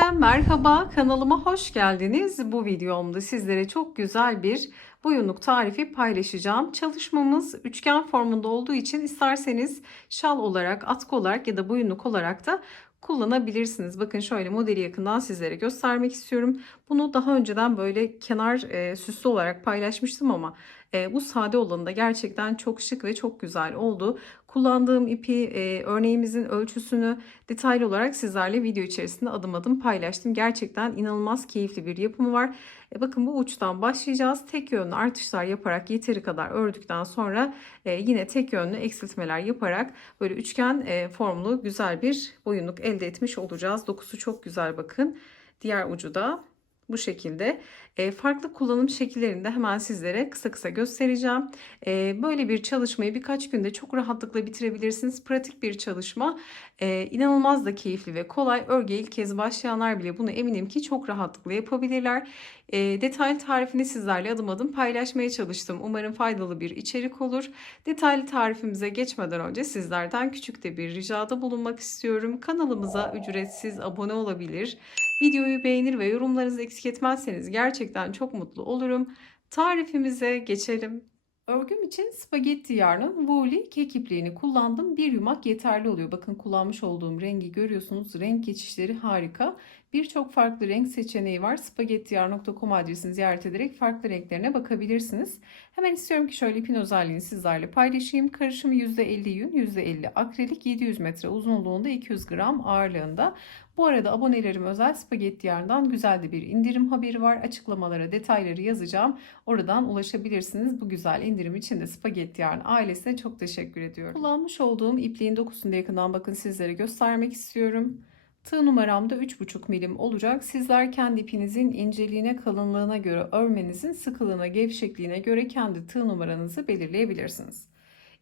Herkese merhaba kanalıma hoş geldiniz. Bu videomda sizlere çok güzel bir boyunluk tarifi paylaşacağım. Çalışmamız üçgen formunda olduğu için isterseniz şal olarak, atkı olarak ya da boyunluk olarak da kullanabilirsiniz. Bakın şöyle modeli yakından sizlere göstermek istiyorum. Bunu daha önceden böyle kenar e, süslü olarak paylaşmıştım ama e, bu sade olanı da gerçekten çok şık ve çok güzel oldu. Kullandığım ipi, e, örneğimizin ölçüsünü detaylı olarak sizlerle video içerisinde adım adım paylaştım. Gerçekten inanılmaz keyifli bir yapımı var. E, bakın bu uçtan başlayacağız. Tek yönlü artışlar yaparak yeteri kadar ördükten sonra e, yine tek yönlü eksiltmeler yaparak böyle üçgen e, formlu güzel bir boyunluk elde etmiş olacağız. Dokusu çok güzel bakın. Diğer ucu da bu şekilde. E, farklı kullanım şekillerini de hemen sizlere kısa kısa göstereceğim. E, böyle bir çalışmayı birkaç günde çok rahatlıkla bitirebilirsiniz. Pratik bir çalışma. E, inanılmaz da keyifli ve kolay. Örgüye ilk kez başlayanlar bile bunu eminim ki çok rahatlıkla yapabilirler. E, detaylı tarifini sizlerle adım adım paylaşmaya çalıştım. Umarım faydalı bir içerik olur. Detaylı tarifimize geçmeden önce sizlerden küçük de bir ricada bulunmak istiyorum. Kanalımıza ücretsiz abone olabilir. Videoyu beğenir ve yorumlarınızı eksik etmezseniz gerçekten çok mutlu olurum. Tarifimize geçelim. Örgüm için spagetti yarnın woolly kek ipliğini kullandım. Bir yumak yeterli oluyor. Bakın kullanmış olduğum rengi görüyorsunuz. Renk geçişleri harika. Birçok farklı renk seçeneği var. spagettiyar.com adresini ziyaret ederek farklı renklerine bakabilirsiniz. Hemen istiyorum ki şöyle ipin özelliğini sizlerle paylaşayım. Karışımı %50 yün, %50 akrilik, 700 metre uzunluğunda, 200 gram ağırlığında. Bu arada abonelerim özel spagetti yarından güzel de bir indirim haberi var. Açıklamalara detayları yazacağım. Oradan ulaşabilirsiniz. Bu güzel indirim için de spagetti yarn ailesine çok teşekkür ediyorum. Kullanmış olduğum ipliğin dokusunu da yakından bakın sizlere göstermek istiyorum. Tığ numaram da 3,5 milim olacak. Sizler kendi ipinizin inceliğine, kalınlığına göre örmenizin sıkılığına, gevşekliğine göre kendi tığ numaranızı belirleyebilirsiniz.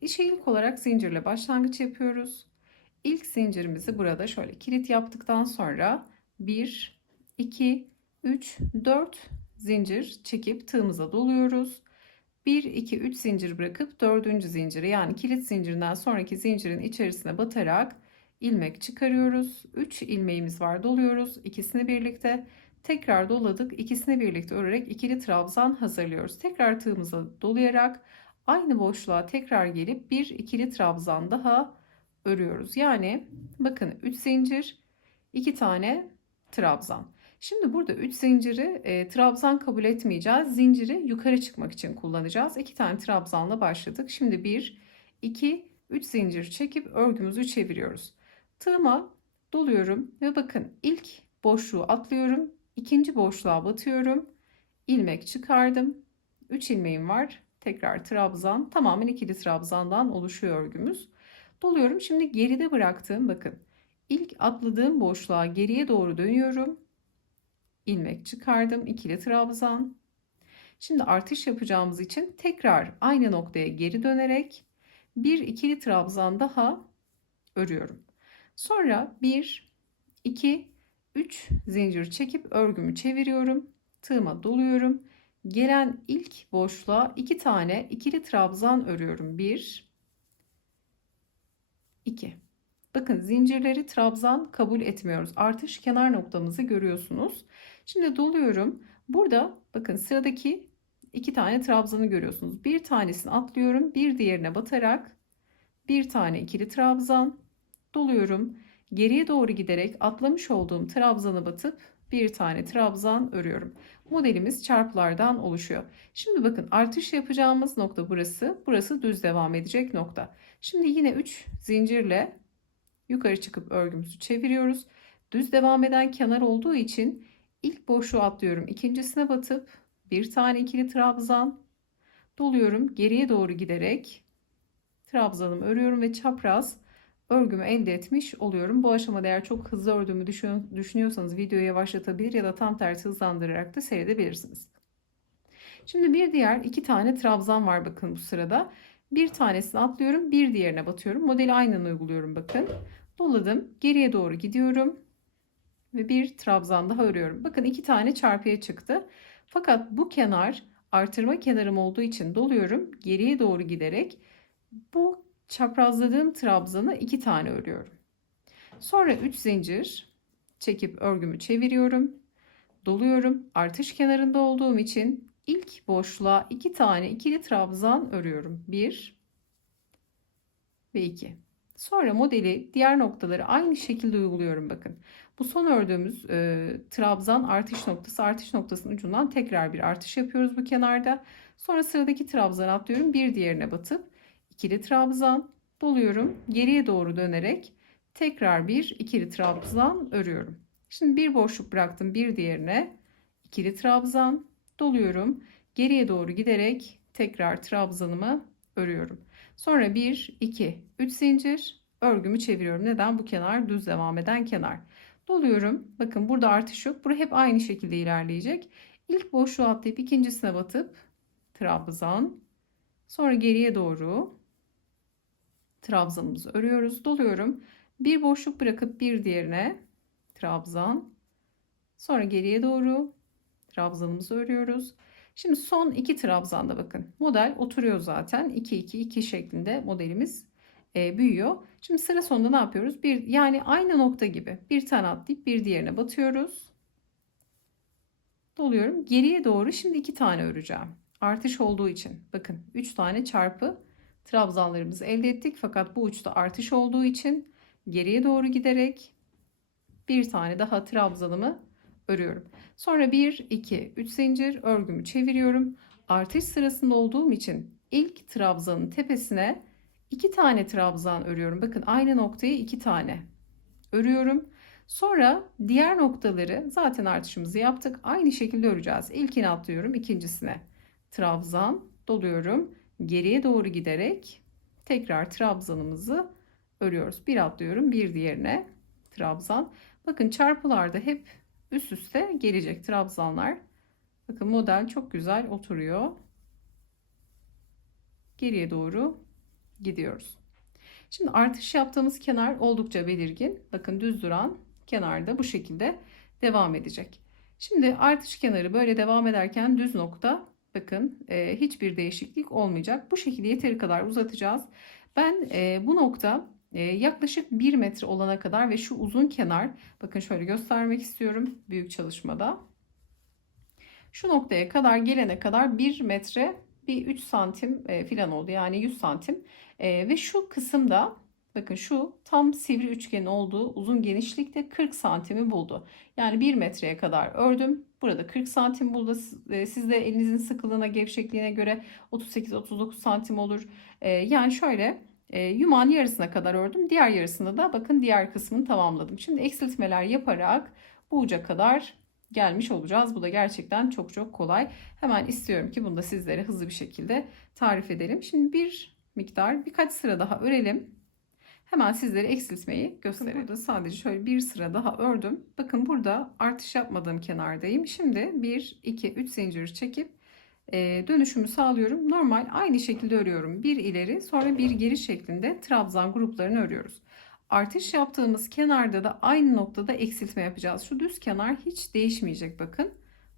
İşe ilk olarak zincirle başlangıç yapıyoruz. İlk zincirimizi burada şöyle kilit yaptıktan sonra 1, 2, 3, 4 zincir çekip tığımıza doluyoruz. 1, 2, 3 zincir bırakıp 4. zinciri yani kilit zincirinden sonraki zincirin içerisine batarak ilmek çıkarıyoruz. 3 ilmeğimiz var doluyoruz. İkisini birlikte tekrar doladık. İkisini birlikte örerek ikili trabzan hazırlıyoruz. Tekrar tığımıza dolayarak aynı boşluğa tekrar gelip bir ikili trabzan daha örüyoruz. Yani bakın 3 zincir 2 tane trabzan. Şimdi burada 3 zinciri e, trabzan kabul etmeyeceğiz. Zinciri yukarı çıkmak için kullanacağız. 2 tane trabzanla başladık. Şimdi 1 2 3 zincir çekip örgümüzü çeviriyoruz. Tığıma doluyorum ve bakın ilk boşluğu atlıyorum. ikinci boşluğa batıyorum. ilmek çıkardım. 3 ilmeğim var. Tekrar trabzan. Tamamen ikili trabzandan oluşuyor örgümüz. Doluyorum. Şimdi geride bıraktığım bakın. ilk atladığım boşluğa geriye doğru dönüyorum. ilmek çıkardım. ikili trabzan. Şimdi artış yapacağımız için tekrar aynı noktaya geri dönerek bir ikili trabzan daha örüyorum. Sonra 1, 2, 3 zincir çekip örgümü çeviriyorum. Tığıma doluyorum. Gelen ilk boşluğa 2 tane ikili trabzan örüyorum. 1, 2. Bakın zincirleri trabzan kabul etmiyoruz. Artış kenar noktamızı görüyorsunuz. Şimdi doluyorum. Burada bakın sıradaki iki tane trabzanı görüyorsunuz. Bir tanesini atlıyorum. Bir diğerine batarak bir tane ikili trabzan doluyorum. Geriye doğru giderek atlamış olduğum trabzanı batıp bir tane trabzan örüyorum. Modelimiz çarplardan oluşuyor. Şimdi bakın artış yapacağımız nokta burası. Burası düz devam edecek nokta. Şimdi yine 3 zincirle yukarı çıkıp örgümüzü çeviriyoruz. Düz devam eden kenar olduğu için ilk boşluğu atlıyorum. İkincisine batıp bir tane ikili trabzan doluyorum. Geriye doğru giderek trabzanımı örüyorum ve çapraz örgümü elde etmiş oluyorum. Bu aşamada eğer çok hızlı ördüğümü düşünüyorsanız videoyu yavaşlatabilir ya da tam tersi hızlandırarak da seyredebilirsiniz. Şimdi bir diğer iki tane trabzan var bakın bu sırada. Bir tanesini atlıyorum, bir diğerine batıyorum. Modeli aynen uyguluyorum bakın. Doladım, geriye doğru gidiyorum ve bir trabzan daha örüyorum. Bakın iki tane çarpıya çıktı. Fakat bu kenar artırma kenarım olduğu için doluyorum. Geriye doğru giderek bu çaprazladığım trabzanı iki tane örüyorum. Sonra 3 zincir çekip örgümü çeviriyorum. Doluyorum. Artış kenarında olduğum için ilk boşluğa iki tane ikili trabzan örüyorum. 1 ve 2. Sonra modeli diğer noktaları aynı şekilde uyguluyorum bakın. Bu son ördüğümüz e, trabzan artış noktası artış noktasının ucundan tekrar bir artış yapıyoruz bu kenarda. Sonra sıradaki trabzan atlıyorum bir diğerine batıp ikili trabzan doluyorum. Geriye doğru dönerek tekrar bir ikili trabzan örüyorum. Şimdi bir boşluk bıraktım bir diğerine ikili trabzan doluyorum. Geriye doğru giderek tekrar trabzanımı örüyorum. Sonra 1, 2, 3 zincir örgümü çeviriyorum. Neden? Bu kenar düz devam eden kenar. Doluyorum. Bakın burada artış yok. Burası hep aynı şekilde ilerleyecek. İlk boşluğu atlayıp ikincisine batıp trabzan. Sonra geriye doğru trabzanımızı örüyoruz. Doluyorum. Bir boşluk bırakıp bir diğerine trabzan. Sonra geriye doğru trabzanımızı örüyoruz. Şimdi son iki trabzanda bakın. Model oturuyor zaten. 2 2 2 şeklinde modelimiz e, büyüyor. Şimdi sıra sonunda ne yapıyoruz? Bir yani aynı nokta gibi. Bir tane atlayıp bir diğerine batıyoruz. Doluyorum. Geriye doğru şimdi iki tane öreceğim. Artış olduğu için. Bakın 3 tane çarpı trabzanlarımızı elde ettik. Fakat bu uçta artış olduğu için geriye doğru giderek bir tane daha trabzanımı örüyorum. Sonra 1, 2, 3 zincir örgümü çeviriyorum. Artış sırasında olduğum için ilk trabzanın tepesine 2 tane trabzan örüyorum. Bakın aynı noktayı 2 tane örüyorum. Sonra diğer noktaları zaten artışımızı yaptık. Aynı şekilde öreceğiz. İlkini atlıyorum, ikincisine trabzan doluyorum. Geriye doğru giderek tekrar trabzanımızı örüyoruz. Bir atlıyorum, bir diğerine trabzan. Bakın çarpılarda hep üst üste gelecek trabzanlar. Bakın model çok güzel oturuyor. Geriye doğru gidiyoruz. Şimdi artış yaptığımız kenar oldukça belirgin. Bakın düz duran kenarda bu şekilde devam edecek. Şimdi artış kenarı böyle devam ederken düz nokta bakın e, hiçbir değişiklik olmayacak. Bu şekilde yeteri kadar uzatacağız. Ben e, bu nokta e, yaklaşık 1 metre olana kadar ve şu uzun kenar bakın şöyle göstermek istiyorum büyük çalışmada. Şu noktaya kadar gelene kadar 1 metre bir 3 santim e, filan oldu yani 100 santim e, ve şu kısımda bakın şu tam sivri üçgenin olduğu uzun genişlikte 40 santimi buldu. Yani 1 metreye kadar ördüm. Burada 40 santim buldu. E, sizde elinizin sıkılığına gevşekliğine göre 38-39 santim olur. E, yani şöyle e, yumağın yarısına kadar ördüm. Diğer yarısını da bakın diğer kısmını tamamladım. Şimdi eksiltmeler yaparak bu uca kadar gelmiş olacağız. Bu da gerçekten çok çok kolay. Hemen istiyorum ki bunu da sizlere hızlı bir şekilde tarif edelim. Şimdi bir miktar birkaç sıra daha örelim. Hemen sizlere eksiltmeyi göstereyim. Burada sadece şöyle bir sıra daha ördüm. Bakın burada artış yapmadığım kenardayım. Şimdi 1, 2, 3 zincir çekip e, dönüşümü sağlıyorum. Normal aynı şekilde örüyorum. Bir ileri sonra bir geri şeklinde trabzan gruplarını örüyoruz. Artış yaptığımız kenarda da aynı noktada eksiltme yapacağız. Şu düz kenar hiç değişmeyecek bakın.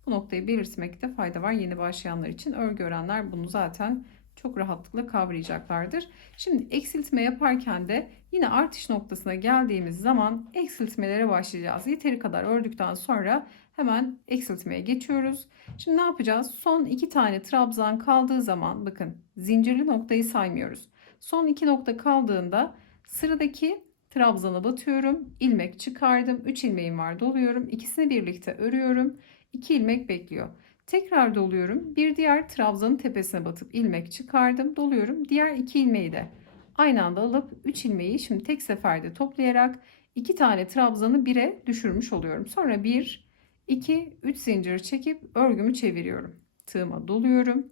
Bu noktayı belirtmekte fayda var yeni başlayanlar için. Örgü öğrenler bunu zaten çok rahatlıkla kavrayacaklardır. Şimdi eksiltme yaparken de yine artış noktasına geldiğimiz zaman eksiltmelere başlayacağız. Yeteri kadar ördükten sonra hemen eksiltmeye geçiyoruz. Şimdi ne yapacağız? Son iki tane trabzan kaldığı zaman bakın zincirli noktayı saymıyoruz. Son iki nokta kaldığında sıradaki trabzana batıyorum. ilmek çıkardım. 3 ilmeğim var doluyorum. İkisini birlikte örüyorum. 2 ilmek bekliyor. Tekrar doluyorum. Bir diğer trabzanın tepesine batıp ilmek çıkardım. Doluyorum. Diğer iki ilmeği de aynı anda alıp 3 ilmeği şimdi tek seferde toplayarak iki tane trabzanı bire düşürmüş oluyorum. Sonra 1, 2, 3 zincir çekip örgümü çeviriyorum. Tığıma doluyorum.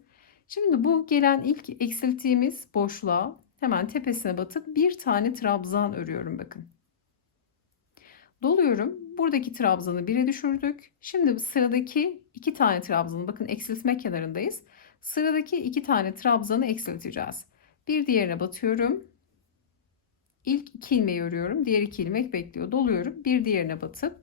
Şimdi bu gelen ilk eksilttiğimiz boşluğa hemen tepesine batıp bir tane trabzan örüyorum bakın. Doluyorum. Buradaki trabzanı bire düşürdük. Şimdi sıradaki iki tane trabzanı bakın eksiltme kenarındayız. Sıradaki iki tane trabzanı eksilteceğiz. Bir diğerine batıyorum. İlk iki ilmeği örüyorum. Diğer iki ilmek bekliyor. Doluyorum. Bir diğerine batıp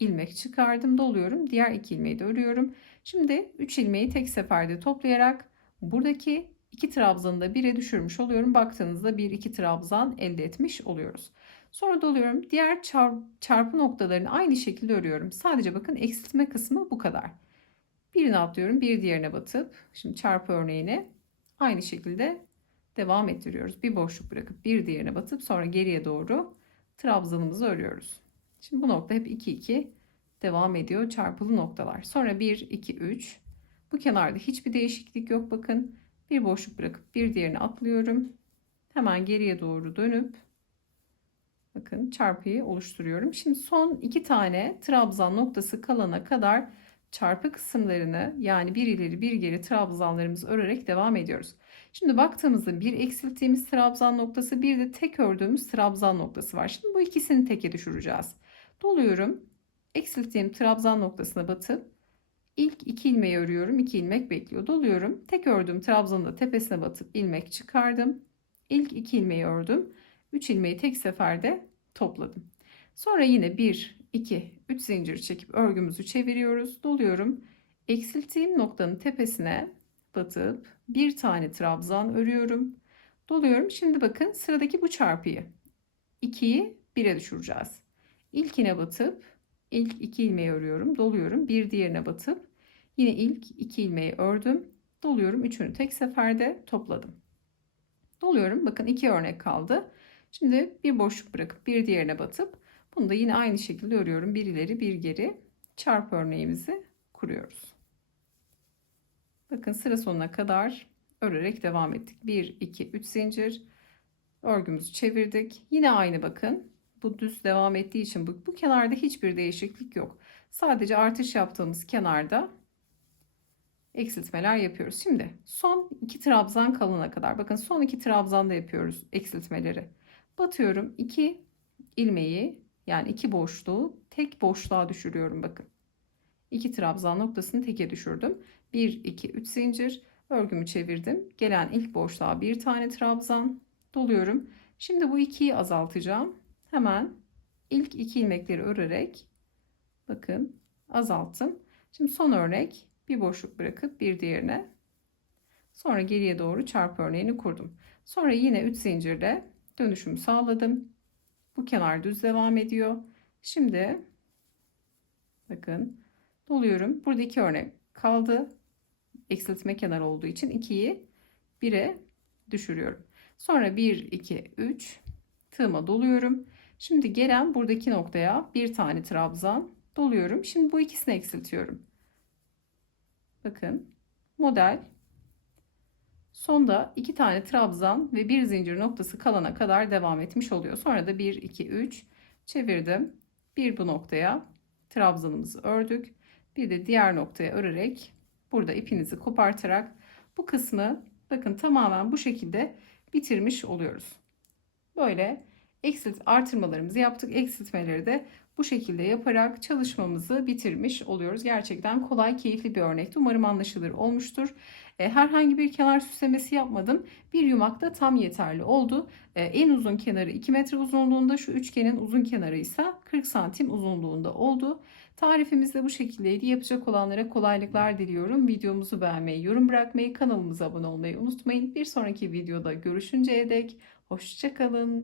ilmek çıkardım. Doluyorum. Diğer iki ilmeği de örüyorum. Şimdi 3 ilmeği tek seferde toplayarak buradaki iki trabzanı da bire düşürmüş oluyorum. Baktığınızda bir iki trabzan elde etmiş oluyoruz. Sonra doluyorum. Diğer çar- çarpı noktalarını aynı şekilde örüyorum. Sadece bakın eksiltme kısmı bu kadar. Birini atlıyorum, bir diğerine batıp şimdi çarpı örneğini aynı şekilde devam ettiriyoruz. Bir boşluk bırakıp bir diğerine batıp sonra geriye doğru trabzanımızı örüyoruz. Şimdi bu nokta hep 2 2 devam ediyor çarpılı noktalar. Sonra 1 2 3. Bu kenarda hiçbir değişiklik yok bakın. Bir boşluk bırakıp bir diğerini atlıyorum. Hemen geriye doğru dönüp bakın çarpıyı oluşturuyorum. Şimdi son iki tane trabzan noktası kalana kadar çarpı kısımlarını yani bir ileri bir geri trabzanlarımızı örerek devam ediyoruz. Şimdi baktığımızda bir eksilttiğimiz trabzan noktası bir de tek ördüğümüz trabzan noktası var. Şimdi bu ikisini teke düşüreceğiz. Doluyorum. Eksilttiğim trabzan noktasına batıp ilk iki ilmeği örüyorum. 2 ilmek bekliyor. Doluyorum. Tek ördüğüm trabzanın da tepesine batıp ilmek çıkardım. İlk iki ilmeği ördüm. 3 ilmeği tek seferde topladım. Sonra yine 1, 2, 3 zincir çekip örgümüzü çeviriyoruz. Doluyorum. Eksilttiğim noktanın tepesine batıp bir tane trabzan örüyorum. Doluyorum. Şimdi bakın sıradaki bu çarpıyı 2'yi 1'e düşüreceğiz. İlkine batıp ilk 2 ilmeği örüyorum. Doluyorum. Bir diğerine batıp yine ilk 2 ilmeği ördüm. Doluyorum. Üçünü tek seferde topladım. Doluyorum. Bakın iki örnek kaldı. Şimdi bir boşluk bırakıp bir diğerine batıp bunu da yine aynı şekilde örüyorum. Bir ileri bir geri çarpı örneğimizi kuruyoruz. Bakın sıra sonuna kadar örerek devam ettik. 1, 2, 3 zincir. Örgümüzü çevirdik. Yine aynı bakın. Bu düz devam ettiği için bu, bu kenarda hiçbir değişiklik yok. Sadece artış yaptığımız kenarda eksiltmeler yapıyoruz. Şimdi son iki trabzan kalana kadar. Bakın son iki trabzanda yapıyoruz eksiltmeleri. Batıyorum. 2 ilmeği yani iki boşluğu tek boşluğa düşürüyorum bakın. 2 trabzan noktasını teke düşürdüm. 1 2 3 zincir örgümü çevirdim. Gelen ilk boşluğa bir tane trabzan doluyorum. Şimdi bu ikiyi azaltacağım. Hemen ilk iki ilmekleri örerek bakın azalttım. Şimdi son örnek bir boşluk bırakıp bir diğerine sonra geriye doğru çarpı örneğini kurdum. Sonra yine 3 zincirle dönüşümü sağladım. Bu kenar düz devam ediyor. Şimdi bakın doluyorum. Burada iki örnek kaldı. Eksiltme kenarı olduğu için 2'yi 1'e düşürüyorum. Sonra 1 2 3 tığıma doluyorum. Şimdi gelen buradaki noktaya bir tane trabzan doluyorum. Şimdi bu ikisini eksiltiyorum. Bakın model sonda iki tane trabzan ve bir zincir noktası kalana kadar devam etmiş oluyor. Sonra da 1 2 3 çevirdim. Bir bu noktaya trabzanımızı ördük. Bir de diğer noktaya örerek burada ipinizi kopartarak bu kısmı bakın tamamen bu şekilde bitirmiş oluyoruz. Böyle eksilt artırmalarımızı yaptık. Eksiltmeleri de bu şekilde yaparak çalışmamızı bitirmiş oluyoruz. Gerçekten kolay, keyifli bir örnekti. Umarım anlaşılır olmuştur. E, herhangi bir kenar süslemesi yapmadım. Bir yumak da tam yeterli oldu. E, en uzun kenarı 2 metre uzunluğunda, şu üçgenin uzun kenarı ise 40 santim uzunluğunda oldu. Tarifimiz de bu şekildeydi. Yapacak olanlara kolaylıklar diliyorum. Videomuzu beğenmeyi, yorum bırakmayı, kanalımıza abone olmayı unutmayın. Bir sonraki videoda görüşünceye dek hoşçakalın.